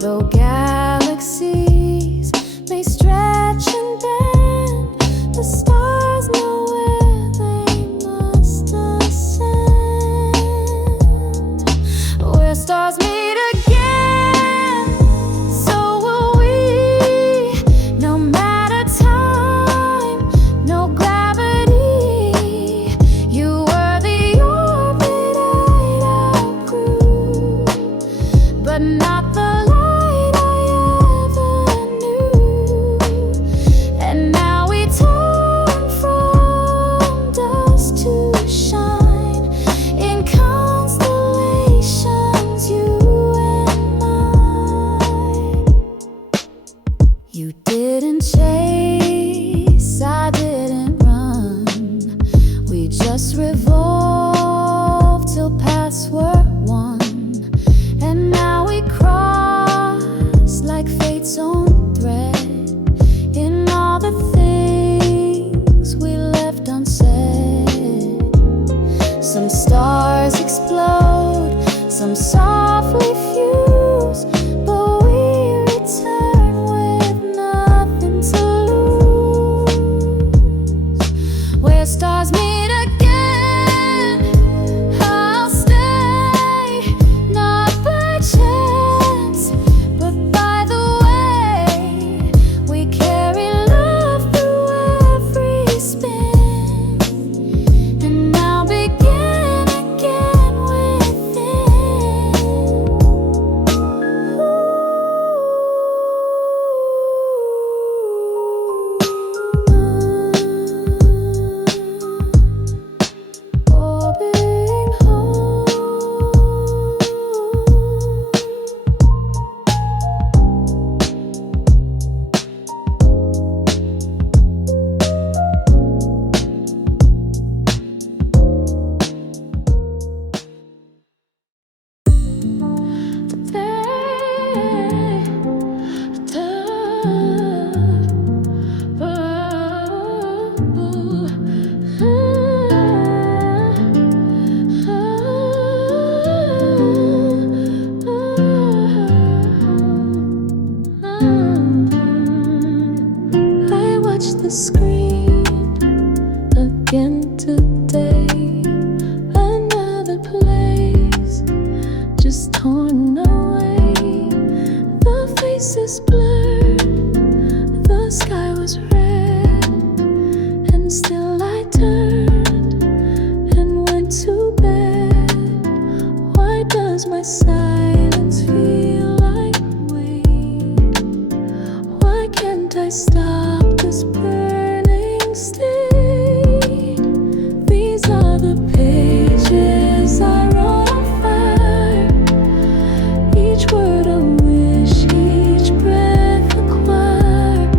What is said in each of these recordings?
Though galaxies may stretch and bend, the stars know where they must ascend. Where stars meet again, so will we. No matter time, no gravity. You were the orbit I'd outgrew, but not the light I ever knew. And now we turn from dust to shine in constellations, you and mine. You didn't chase, I didn't run. We just revolved till paths were one. And now we cross like fate's own thread in all the things we left unsaid. Some stars explode, some softly fuse, but we return with nothing to lose. Where stars meet again, I'll stay, not by chance, but by the way we carry love through every spin, and now begin again within. Orbiting home. I watch the screen again today. Another place just torn away. The face is blurred, the sky was red, and still I turned and went to bed. Why does my silence feel like weight? Why can't I stop this burning state? These are the pages I wrote on fire. Each word a wish, each breath a choir.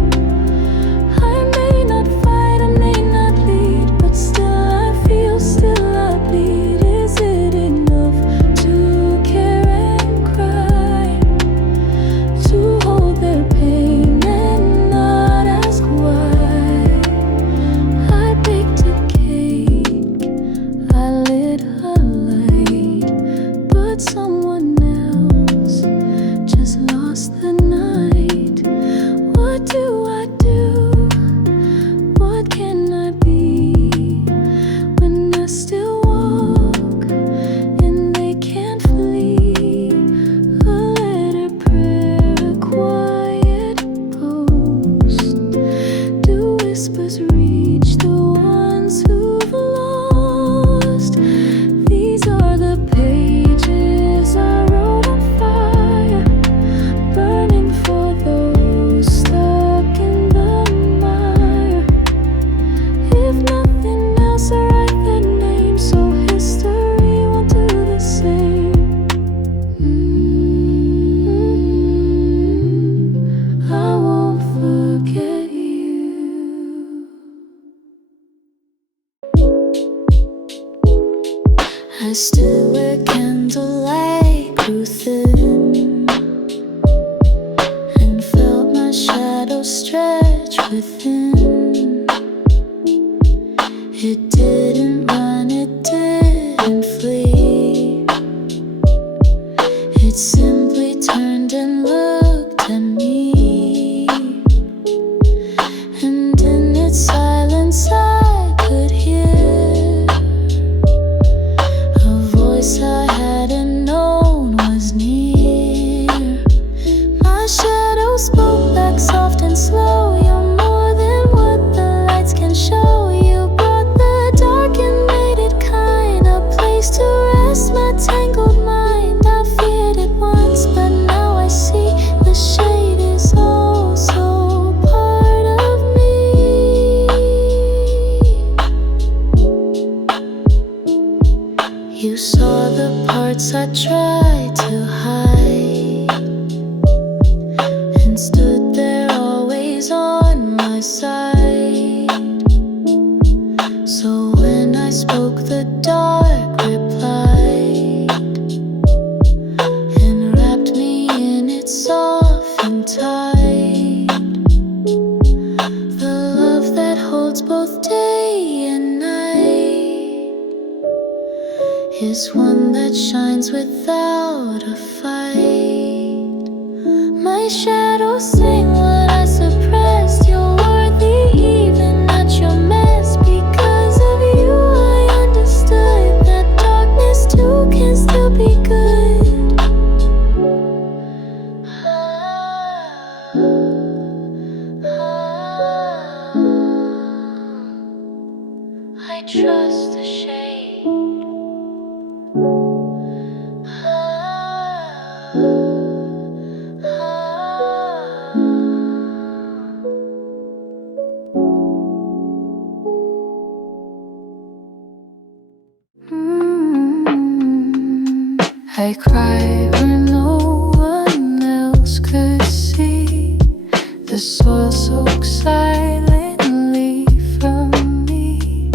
I may not fight, I may not lead, but still I feel, still I bleed. Is it enough to care and cry? To hold their pain and not ask why? I baked a cake, I lit a light, but someone else just lost the night. What do I do? What can I be when I still walk and they can't flee? A letter, prayer, a quiet post. Do whispers reach the ones who've lost? These are the pages I wrote on fire, burning for those stuck in the mire. If nothing else, I write their names so history won't do the same. I won't forget you. I stood where candlelight grew thin and felt my shadow stretch within. It didn't run, it didn't flee. It simply turned and looked at me, and in its silence I could hear a voice I hadn't known was near. My shadow spoke back soft and slow. You're more than what the lights can show. You brought the dark and made it kind, a place to rest my tangled mind. I feared it once, but now I see the shade is also part of me. You saw the parts I tried to hide, and stood there always on my side. So when I spoke, the dark replied and wrapped me in its soft and tight. The love that holds both day and night is one that shines without a fight. My shadows sing what I suppressed. You're worthy even at your mess. Because of you I understood that darkness too can still be good. I trust the shade. I cry where no one else could see. The soil soaks silently from me.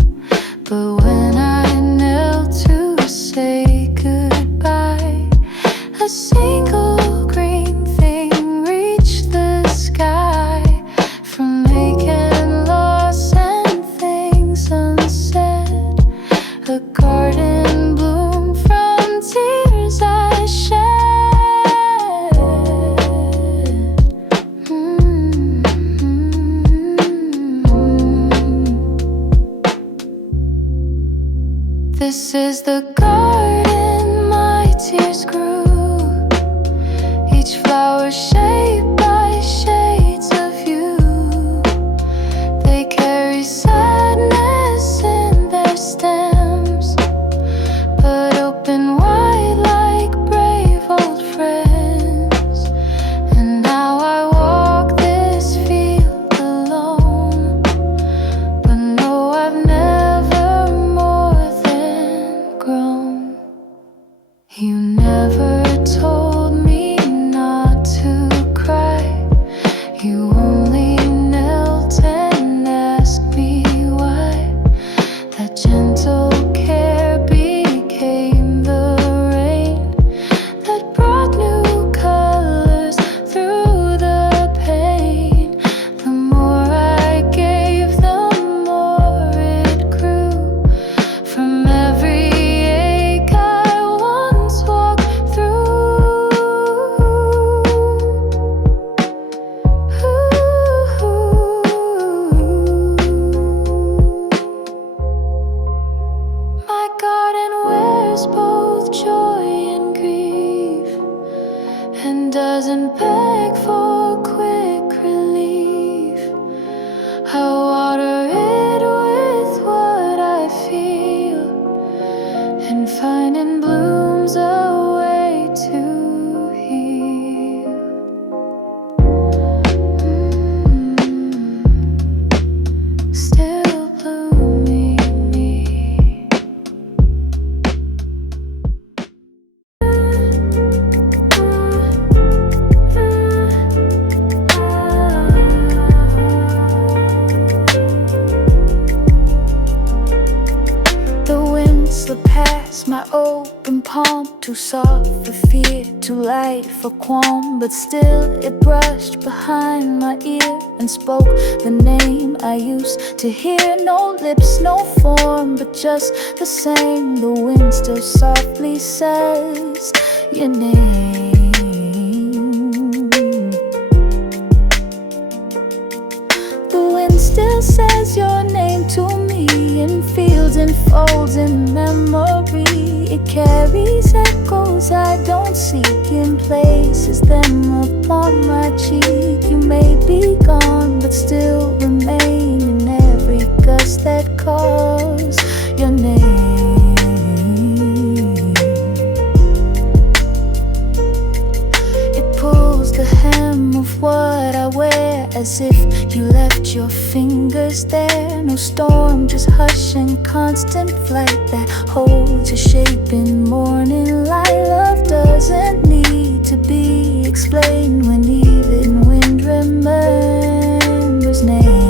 But when I knelt to say goodbye, a single green thing reached the sky. From making loss and things unsaid, a garden bloomed from tears I shed. This is the garden my tears grew, each flower shaped by shades of you. They carry sadness in their stems, but open wide like brave old friends. And now I walk this field alone, but no, I've never more than grown. You never told me not to cry. You only knelt and asked me why. That gentle care became the rain that brought new colors through the pain. The more I gave, the more it grew. From every ache I once walked through. My garden wears both joy and grief, and doesn't beg for quick relief. I water it with what I feel, and find in blooms a way to heal. Still blooming me. The wind slipped past my open palm, too soft for fear, too light for qualm. But still it brushed behind my ear and spoke the name I used to hear. No lips, no form, but just the same. The wind still softly says your name. in fields and folds in memory. It carries echoes I don't seek in places them upon my cheek. You may be gone but still remain in every gust that calls your name. It pulls the hem of what I wear as if you left your fingers there. No storm, just hush and constant flight that holds your shape in morning light. Love doesn't need to be explained when even wind remembers names.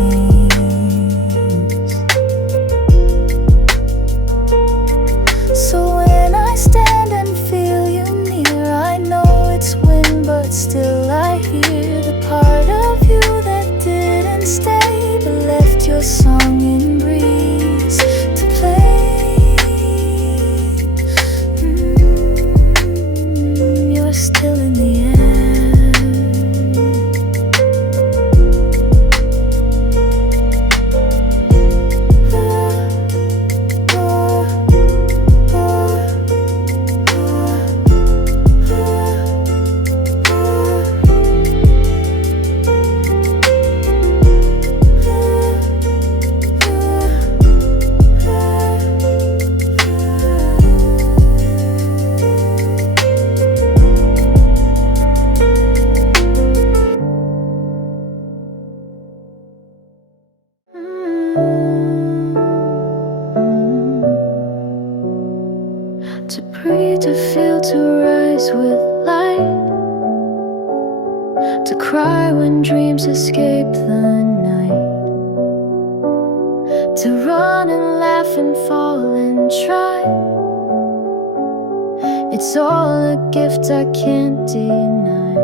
So when I stand and feel you near, I know it's wind, but still I hear the part of you that didn't stay, but left your song in breeze to play. You're still in the air. To breathe, to feel, to rise with light, to cry when dreams escape the night, to run and laugh and fall and try. It's all a gift I can't deny.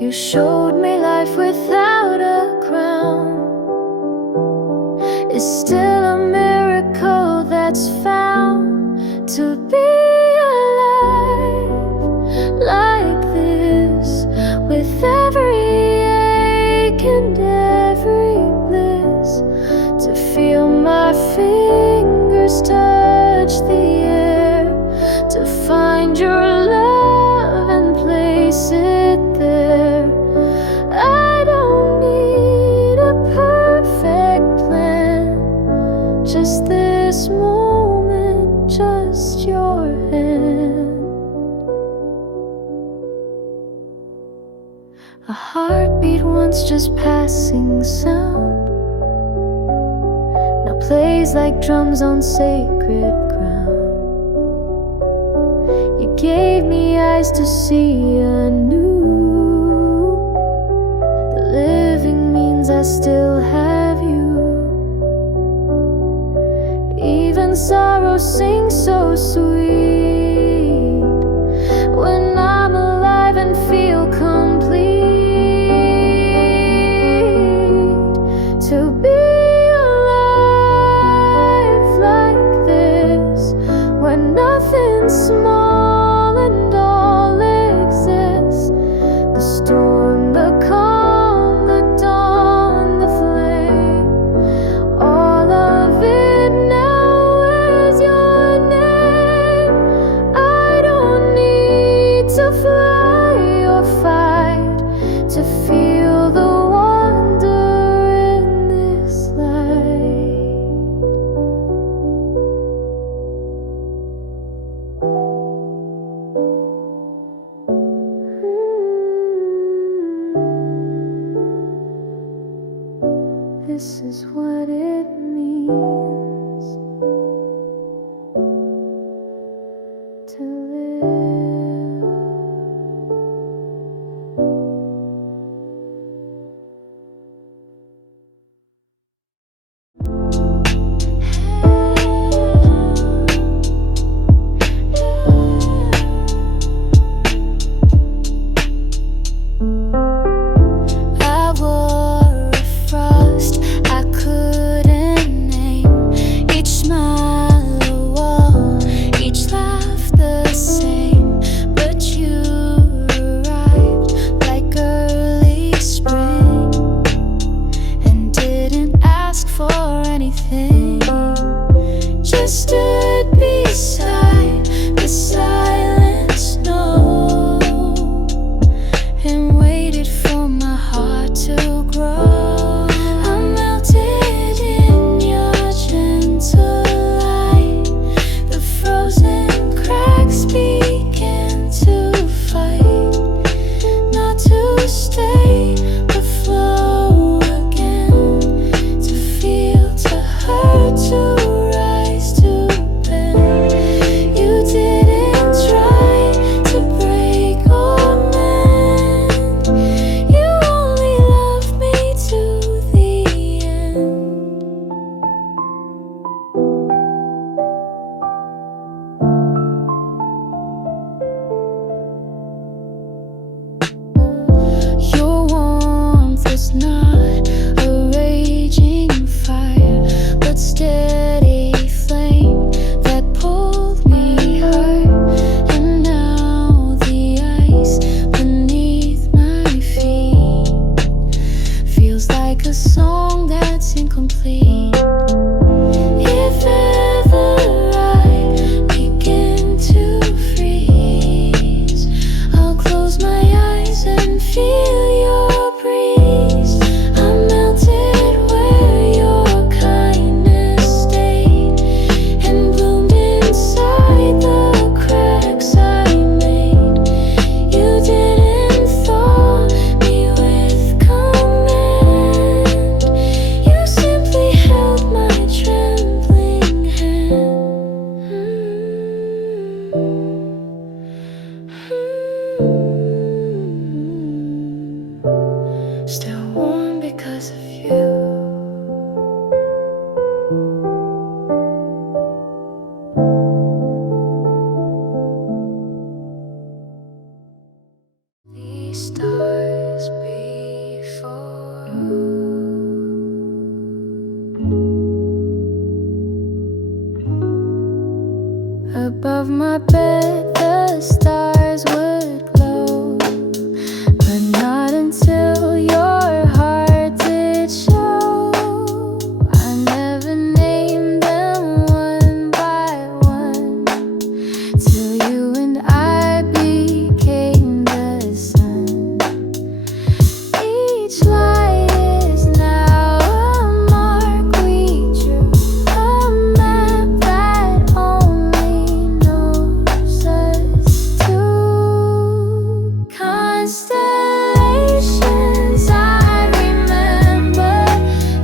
You showed me life without a crown. It's still a miracle that's found to be alive like this, with every ache and every bliss, to feel my fingers touch the air, to find your love and place it there. I don't need a perfect plan, just this moment, just your hand. A heartbeat once just passing sound, now plays like drums on sacred ground. You gave me eyes to see anew. The living means I still have you. Even sorrow sings so sweet when I'm alive and feel complete. To be alive like this, when nothing's small and all exists. The storm, the calm, the dawn, the flame, all of it now is your name. I don't need to fly or fight to feel the wonder in this light. This is what it means to live. I wore a frost I couldn't was not a raging fire, but steady flame that pulled me hard. And now the ice beneath my feet feels like a song that's incomplete. If ever I begin to freeze, I'll close my eyes and feel your breeze. I'm melted where your kindness stayed and bloomed inside the cracks I made. You didn't thaw me with command, you simply held my trembling hand. Still warm because of you. These stars before. Above my bed, the stars would glow, but not until your heart did show. I never named them one by one, till you and I became the sun. Each light is now a mark we drew, a map that only knows us two. Constellations I remember,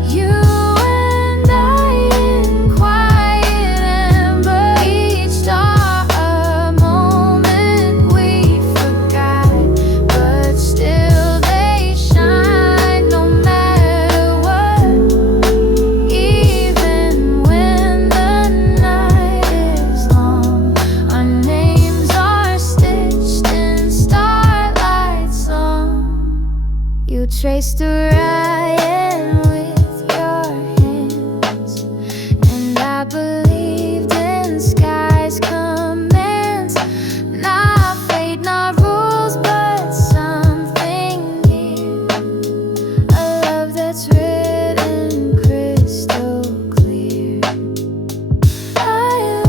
you and I in quiet amber. Each star a moment we forgot, but still they shine no matter what. Even when the night is long, our names are stitched in starlight song. You traced a Ryan with your hands, and I believed in sky's commands. Not fate, not rules, but something near, a love that's written crystal clear. I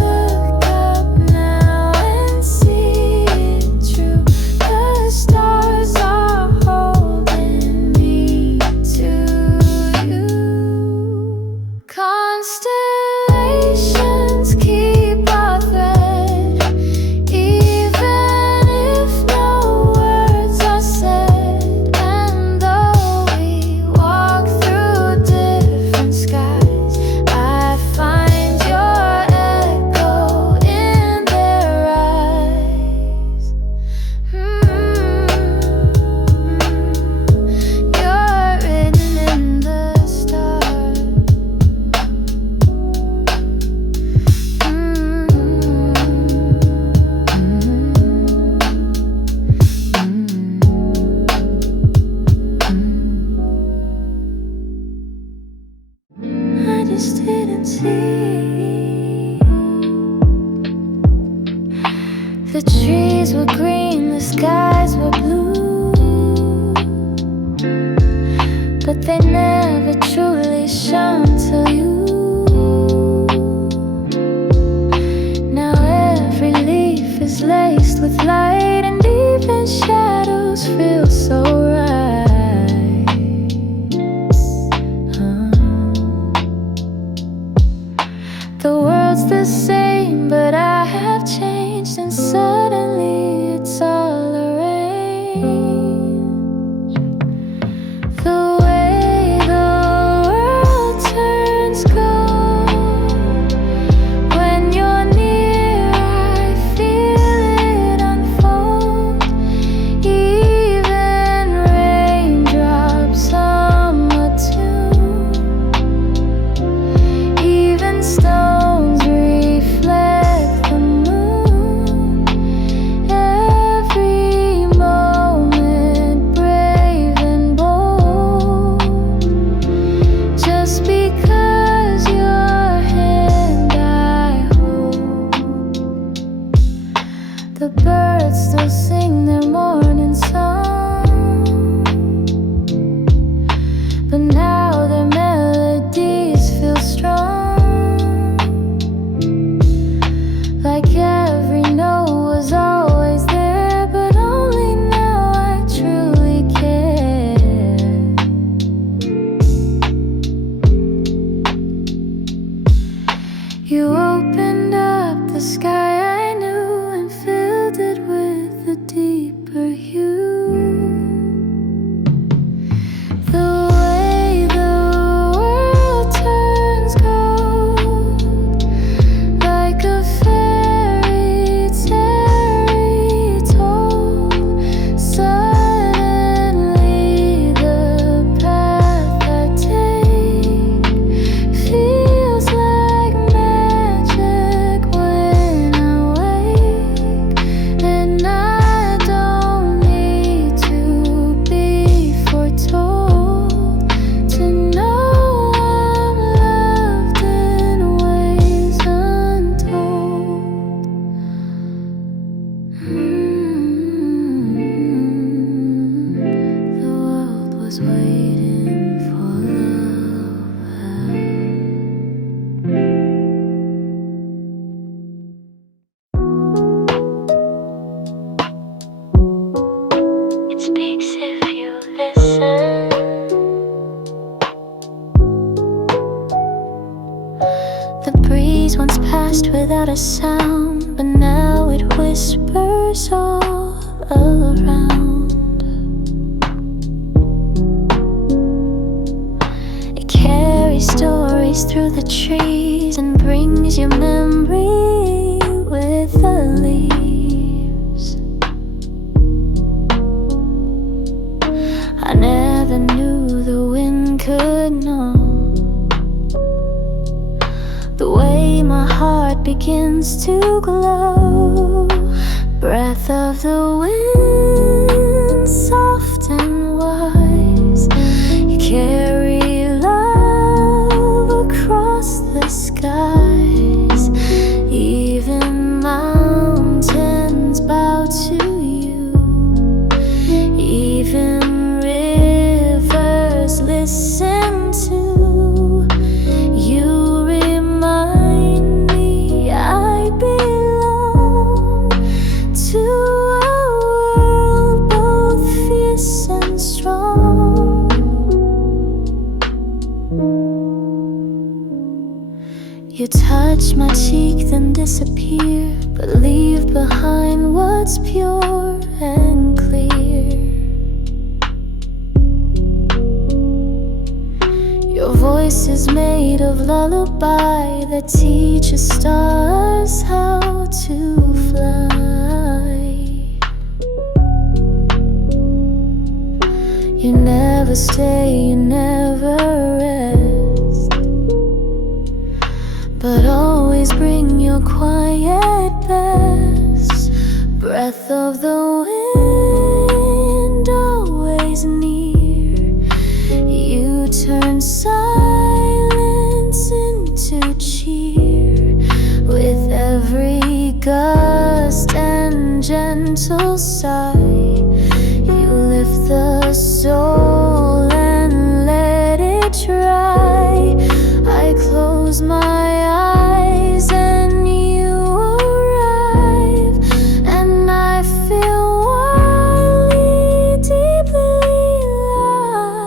look up now and see it true. The stars are holding me to you. Constellations keep our thread, even if no words are said. And though we walk through different skies, I find your echo in their eyes. You're written in the stars. I just didn't see. The trees were green, the skies were blue, but they never truly shone till you. Now every leaf is laced with light, and even shadows feel so right. The world's the same, but I have changed, and suddenly it's all arranged. The way the world turns gold, when you're near I feel it unfold. Even through the trees and brings your memory with the leaves. I never knew the wind could know the way my heart begins to glow. Breath of the wind, soft and wise, you carry love across the skies. Even mountains bow to you, even rivers listen to you. Remind me I belong to a world both fierce and strong. You touch my cheek, then disappear, but leave behind what's pure and clear. Your voice is made of lullaby that teaches stars how to fly. You never stay, you never rest, but always bring your quiet best. Breath of the wind, always near, you turn silence into cheer. With every gust and gentle sigh, you lift the soul and let it dry. I close my eyes and you arrive, and I feel wildly, deeply alive.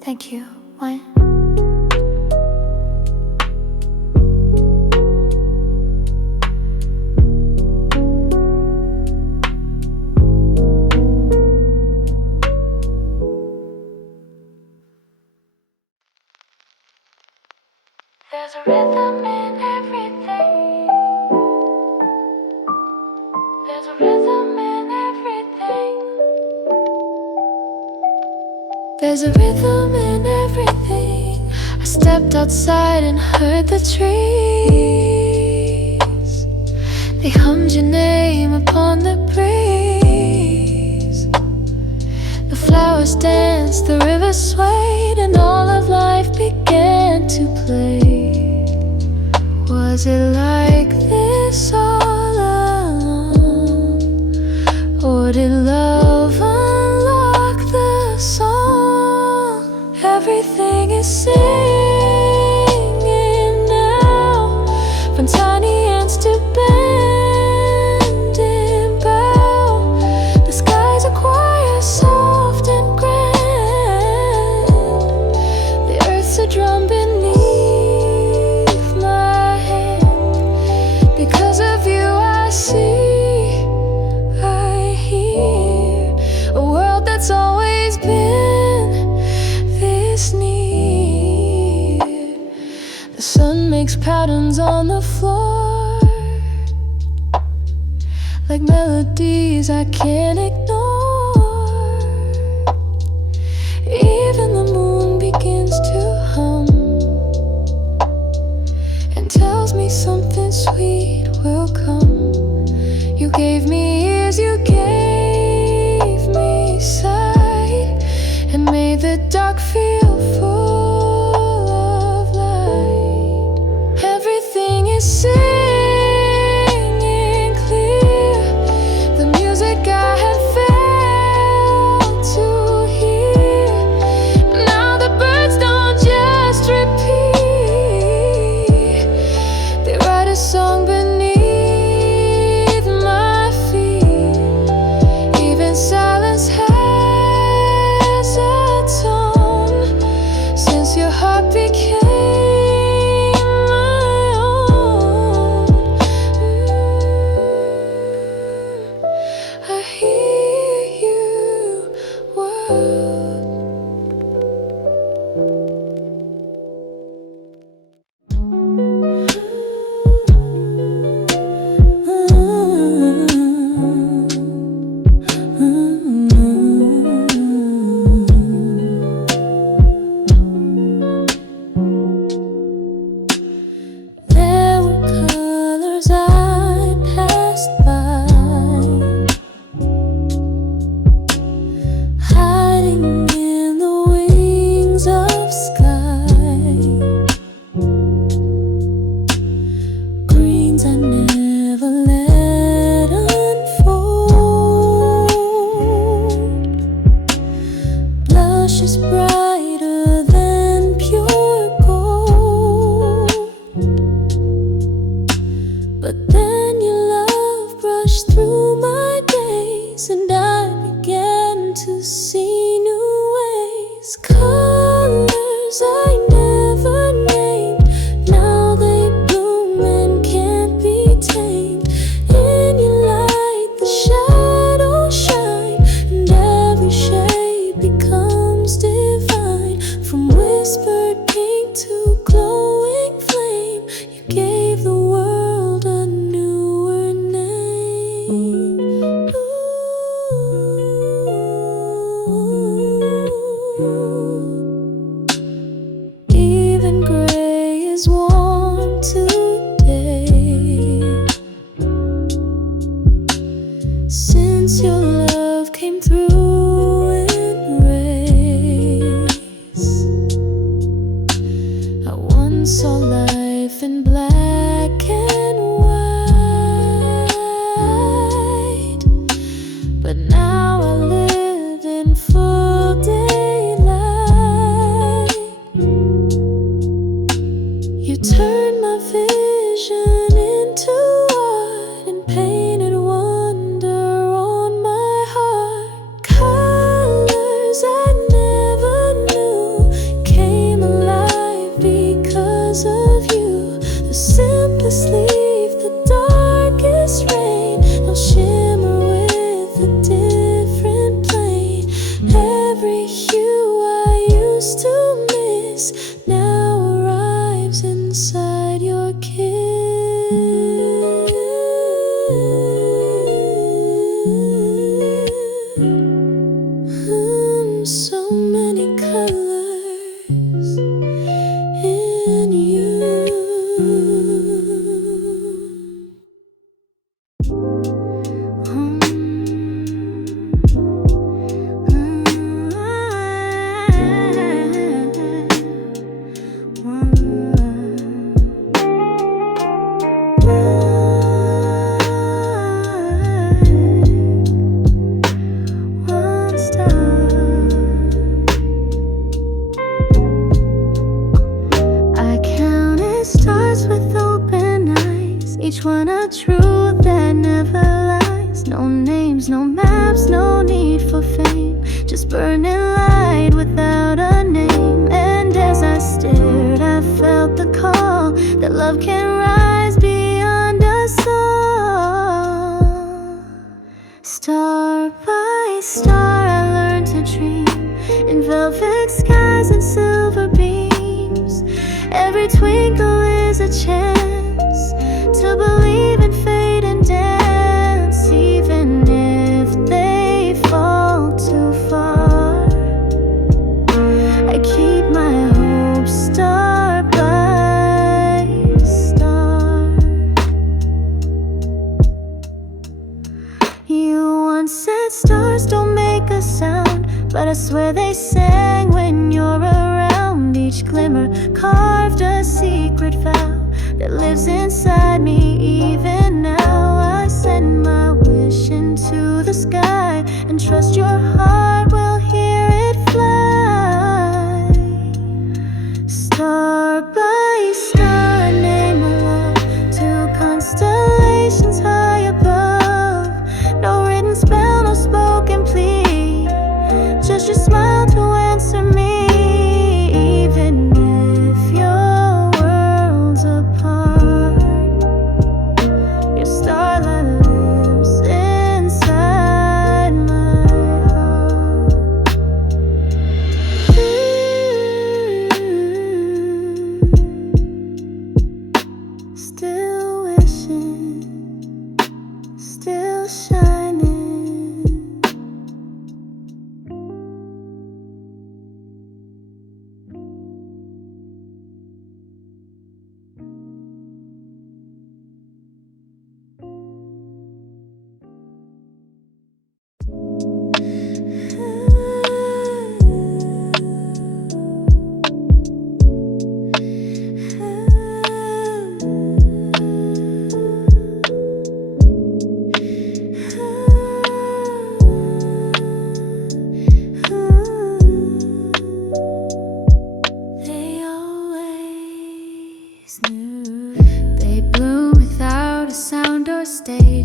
Thank you. Why? There's a rhythm in everything. There's a rhythm in everything. There's a rhythm in everything. I stepped outside and heard the trees. They hummed your name upon the breeze. The flowers danced, the river swayed, and all of life began to play. Was it like this all along, or did love unlock the song? Everything is singing now, from tiny ants to bending bough. The sky's a choir, soft and grand. The earth's a drum beneath my hand. Because of you I see, I hear a world that's always been this near. The sun makes patterns on the floor, like melodies I can't ignore. Even the moon begins to hum and tells me something sweet will come. You gave me ears, you gave me sight, and made the dark feel full of light. Everything is singing clear, the music I had failed to hear. Now the birds don't just repeat, they write a song beneath my feet. Even silence has a tone, since your heart became my own. I hear you. I never let unfold. Blush is brighter than pure gold, but then your love brushed through my days, and I began to see new ways. Colors I never named, now they bloom and can't be tamed. In your light the shadows shine, and every shade becomes divine. From whispered pink to glowing flame, you gave the world a newer name. Even gray is warm today, since your love came through in rays. I once saw life in black and white, but now I live in full daylight. You turned my vision into art and painted wonder on my heart. Colors I never knew came alive because of you. The simplest leaf, the darkest rain, they'll shimmer with a different plane. Every hue I used to miss now arrives inside your kiss. So many colors in you. One star. I counted stars with open eyes, each one a truth that never lies. No names, no maps, no need for fame, just burning light without a name. And as I stared, I felt the call that love can rise beyond us all. Star by star, I learned to dream in velvet skies and silver beams. Every twinkle is a chance to believe in fate and dance, even if they fall too far. I keep my hopes star by star. You once said stars don't make a sound, but I swear they sang when you're around. Each glimmer carved a secret vow that lives inside me even now. I send my wish into the sky and trust your heart will hear it fly. Star by star, I name my love to constellations high above. No written spell, no spoken plea, just your smile to answer me. Even if your world's apart,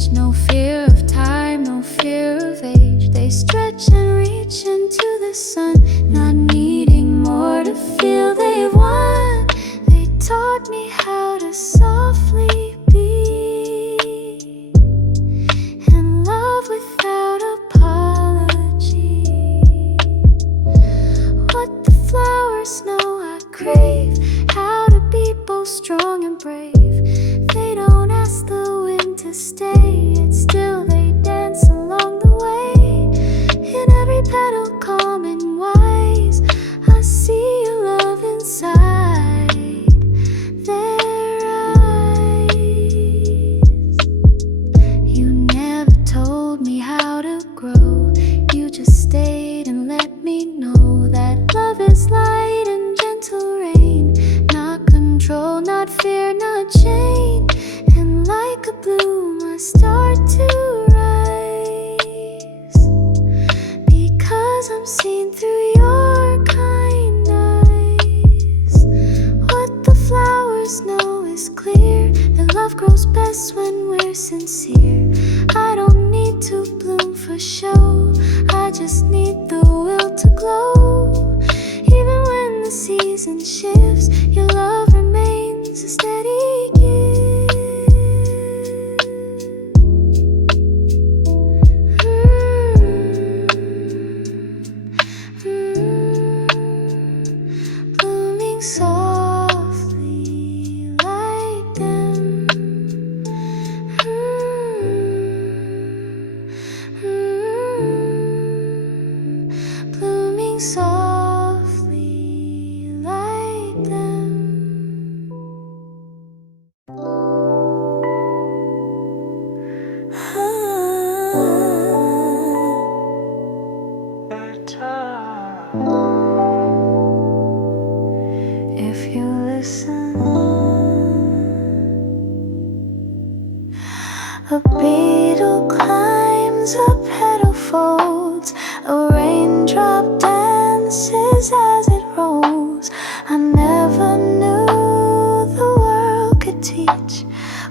reach. No fear of time, no fear of age. They stretch and reach into the sun, not needing more to feel they've won. They taught me how to softly be in love without apology. What the flowers know I crave, how to be both strong and brave. They don't ask the wind to stay, it's still they dance along the way. In every petal calm and wise, I see your love inside their eyes. You never told me how to grow, you just stayed and let me know that love is light and gentle rain, not control, not fear, not chain. And like a bloom I start to rise, because I'm seen through your kind eyes. What the flowers know is clear, that love grows best when we're sincere. I don't need to bloom for show, I just need the will to glow. Even when the season shifts, your love remains a steady gift. Blooming softly like them. Blooming softly like them. If you listen, a beetle climbs, a petal folds, a raindrop dances as it rolls. I never knew the world could teach,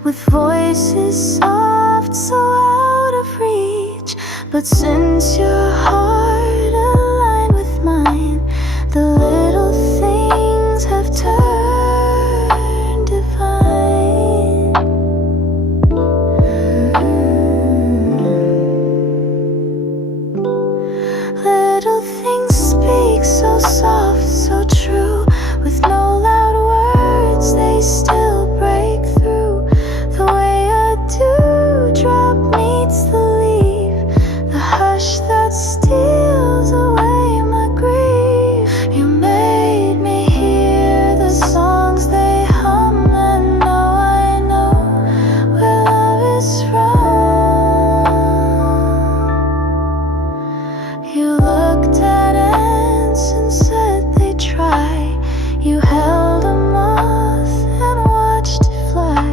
with voices soft, so out of reach. But since your heart aligned with mine, the little things have turned divine. Little things speak so soft, so true. With no loud words, they still break through. The way a dewdrop meets the leaf, the hush that steals away my grief. You made me hear the songs they hum, and now I know where love is from. You looked at ants and said they try. You held a moth and watched it fly.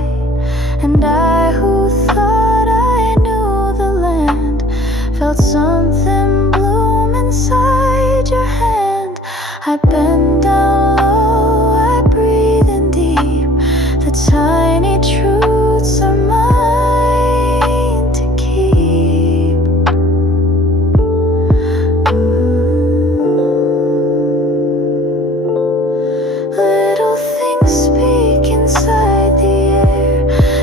And I, who thought I knew the land, felt something bloom inside your hand. I bend down low, I breathe in deep. The tiny truths are mine to keep. Little things speak inside the air.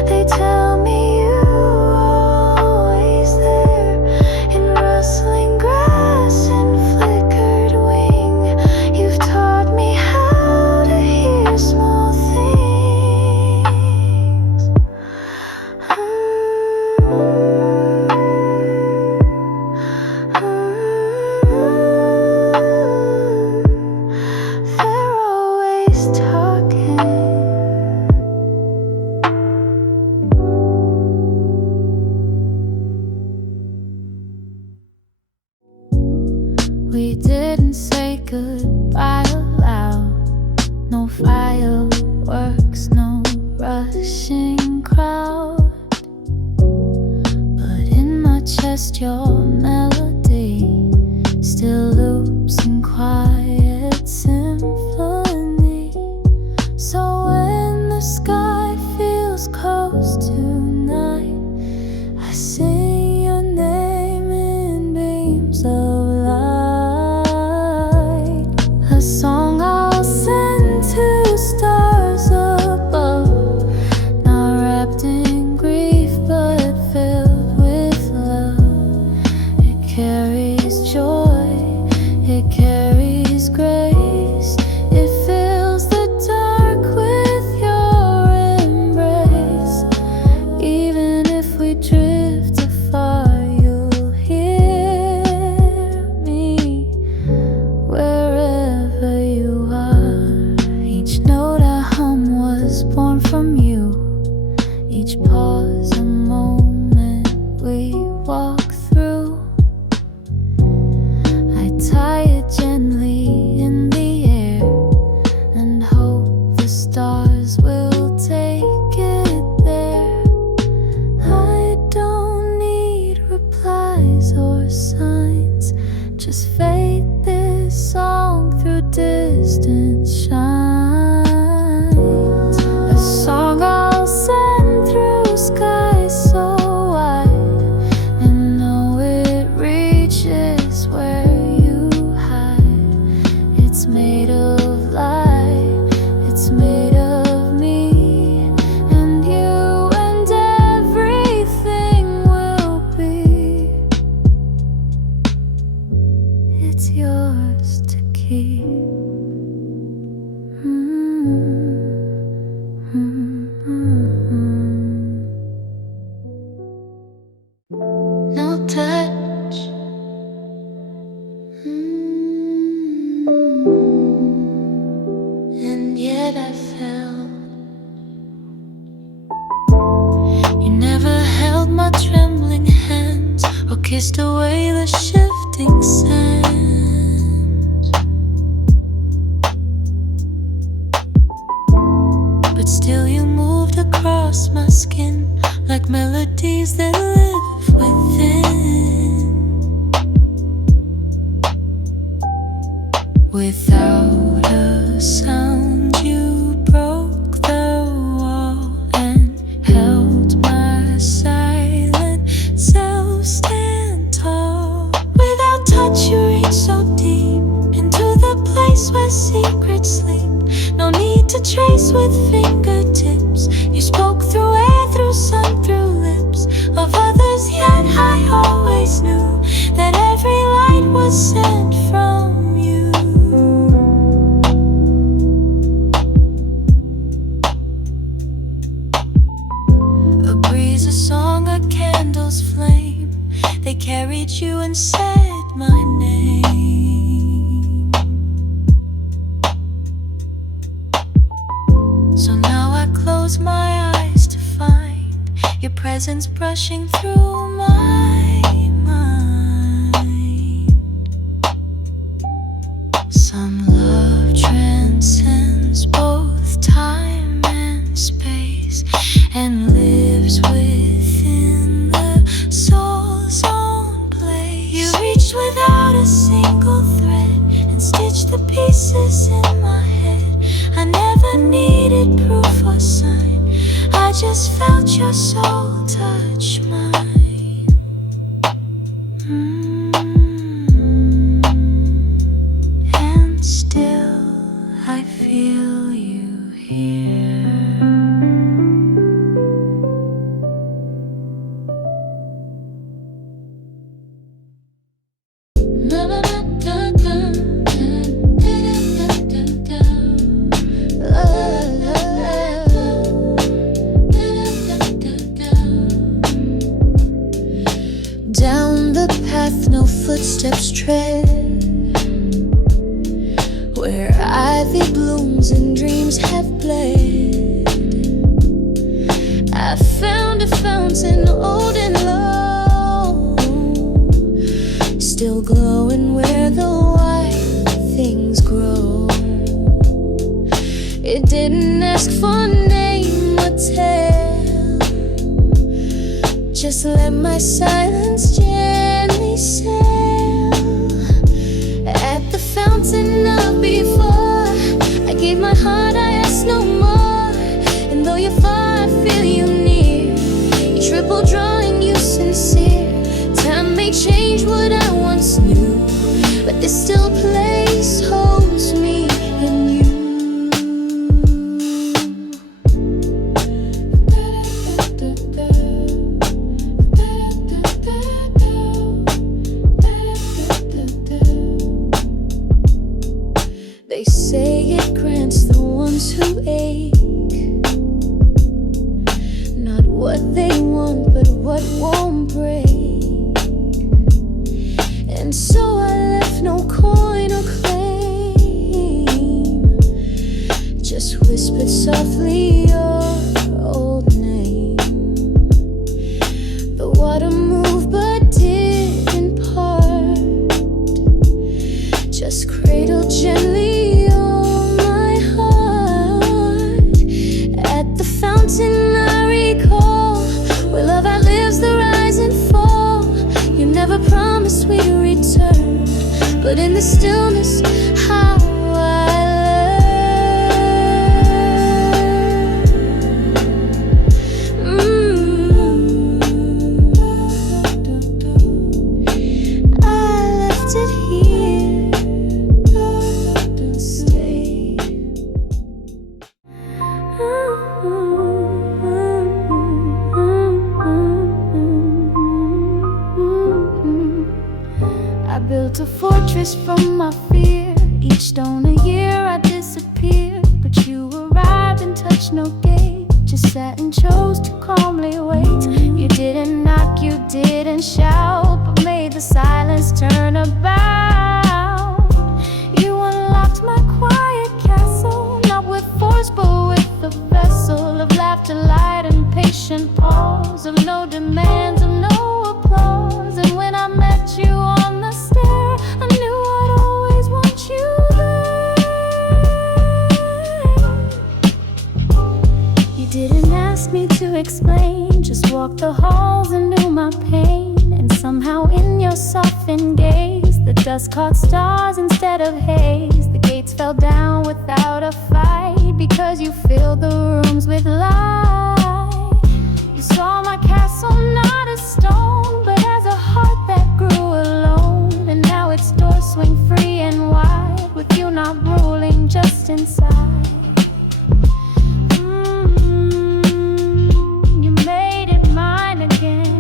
They tell me you are always there. In rustling grass and flickered wing, you've taught me how to hear small things. They're always talking. We didn't say goodbye aloud. No fireworks, no rushing crowd. But in my chest, your melody still loops in quiet symphony. So when the sky feels close tonight, I pause a moment we walk through. I tie it gently in the air and hope the stars will take it there. I don't need replies or signs, just fade this song through distant shines. A song I'll send through skies so wide and know it reaches where you hide. It's made of light, it's made of me and you, and everything will be. It's yours to keep. No touch. And yet I felt you never held my trembling hands or kissed away the shifting sands. But still you moved across my skin like melodies that live within. Without a sound you broke the wall and held my silent self stand tall. Without touch you reached so deep into the place where secrets sleep. No need to trace with fingertips. You spoke through air, through sun, through lips of others, yet I always knew that every light was sent from you. A breeze, a song, a candle's flame, they carried you and said my name. So now I close my eyes to find your presence brushing through my mind. Some love transcends both time and space and lives within the soul's own place. You reached without a single thread and stitched the pieces in my head. I never needed proof or sign, I just felt your soul touch mine. And still I feel you here. Down the path no footsteps tread, where ivy blooms and dreams have bled. I found a fountain old and low, still glowing where the white things grow. It didn't ask for name or tell, just let my silence gently sail. At the fountain of before, I gave my heart, I asked no more. And though you're far, I feel you near. You triple drawing, you sincere. Time may change what I once knew, but this still place holds me in you. They say it grants the ones who ache not what they want, but what won't break. And so I left no coin or claim, just whispered softly your old name. but in the stillness, how I left it here to stay. I built a fortress from my fear. Each stone a year I disappeared, but you arrived and touched no gate. Just sat and chose to calmly wait. You didn't knock, you didn't shout, but made the silence turn about. You unlocked my quiet castle, not with force but with a vessel of laughter, light and patient pause, of no demands, of no applause. And when I met you on the stair, I knew I'd always want you there. You didn't ask me to explain, just walked the halls and knew my pain. And somehow in your softened gaze, the dust caught stars instead of haze. The gates fell down without a fight, because you filled the rooms with light. You saw my castle not as stone, but as a heart that grew alone. And now its doors swing free and wide, with you not ruling, just inside. You made it mine again.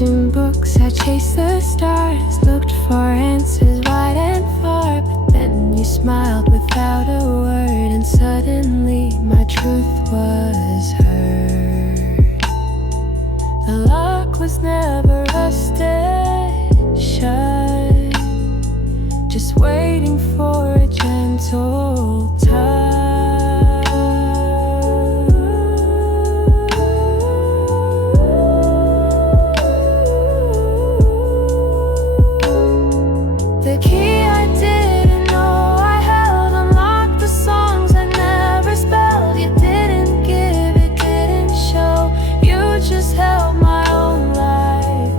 In books, I chased the stars, looked for answers wide and far. But then you smiled without a word, and suddenly my truth was heard. The lock was never rusted shut, just waiting for a gentle touch. The key I didn't know I held unlocked the songs I never spelled. You didn't give, it didn't show. You just held my own life.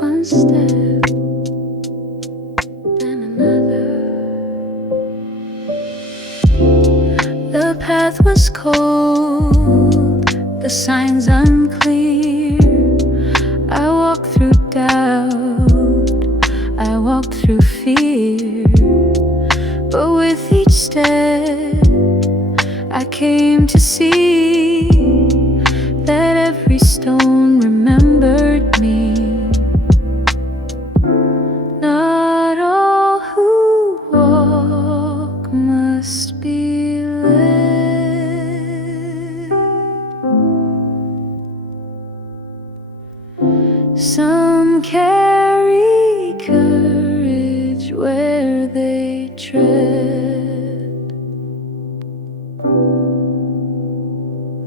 One step, then another. The path was cold, the signs unclear. I walked through doubt, I walked through fear. But with each step, I came to see that every stone remembered me. Not all who walk must be led. Some carry courage where they tread.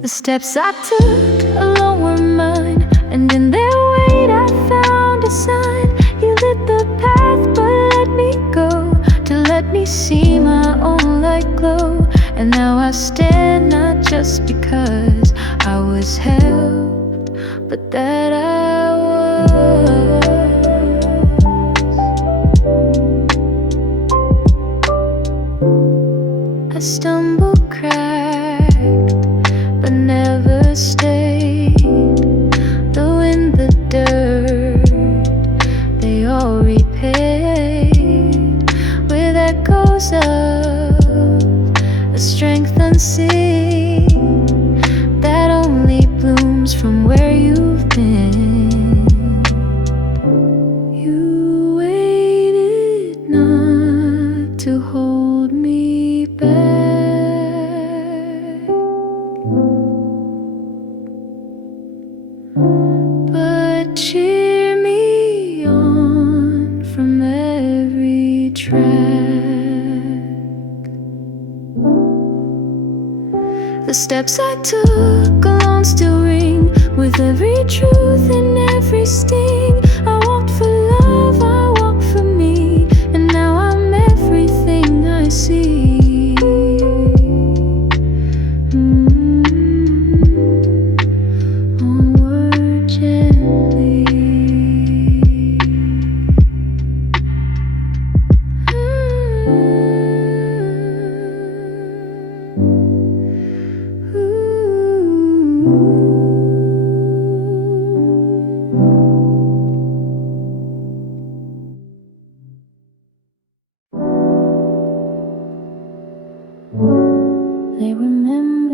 The steps I took alone were mine, and in their weight I found a sign. You lit the path but let me go, to let me see my own light glow. And now I stand not just because I was helped, but that I was. I stumbled, cracked, but never stayed. Though in the dirt, they all repaid with echoes of a strength unseen that only blooms from where you've been. You waited not to hold me back, but cheer me on from every track. The steps I took alone still ring with every truth and every sting. I walked for love, I walked for me, and now I'm everything I see. Onward gently. They remember.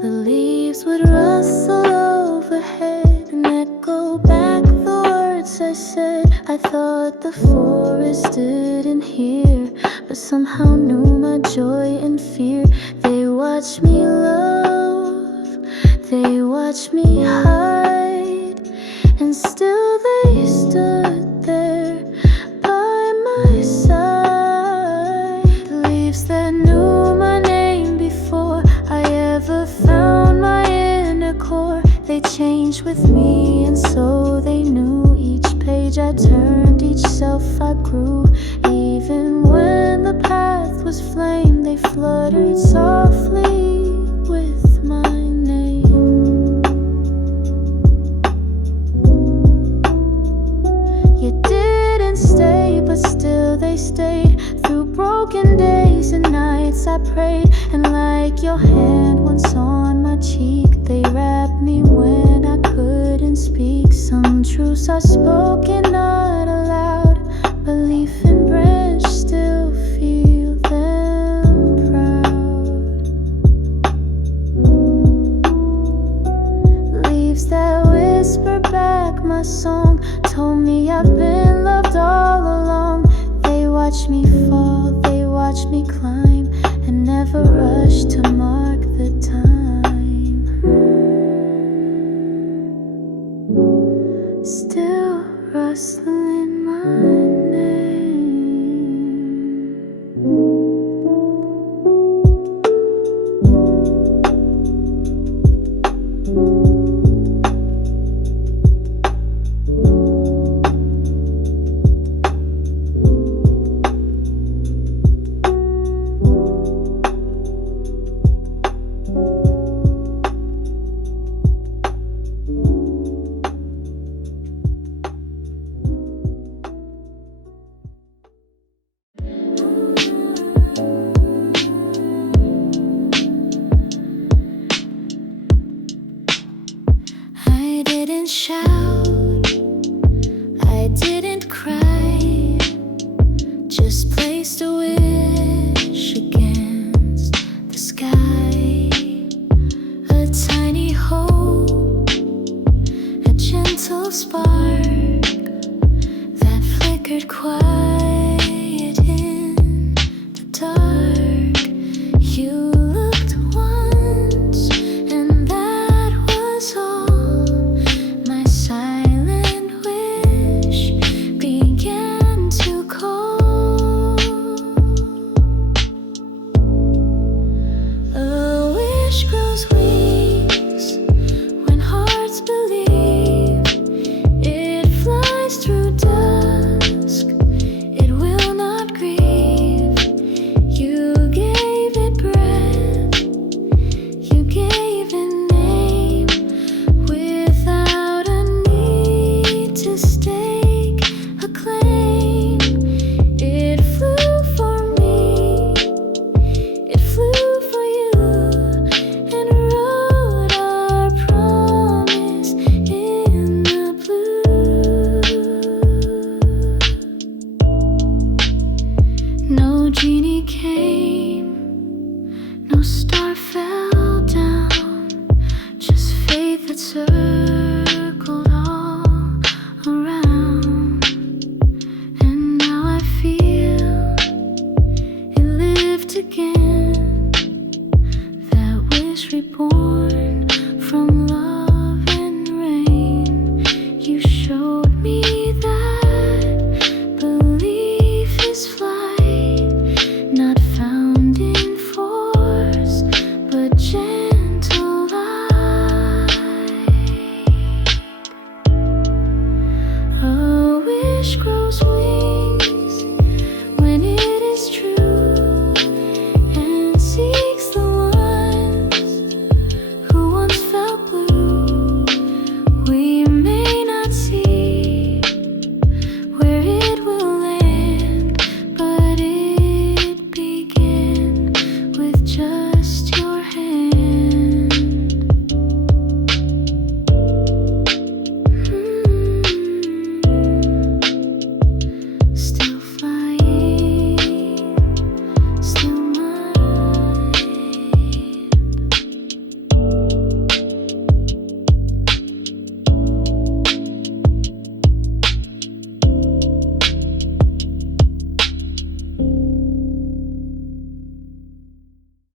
The leaves would rustle overhead and echo back the words I said. I thought the forest didn't hear, but somehow knew my joy and fear. They watched me love, they watched me hide, and still they stood there by my side. The leaves that knew my name before I ever found my inner core, they changed with me, and so they knew. Each page I turned, each self I grew. Even when the path was flame, they fluttered softly with my name. You didn't stay, but still they stayed. Through broken days and nights I prayed, and like your hand once on my cheek, they wrapped me when I couldn't speak. Some truths are spoken not aloud,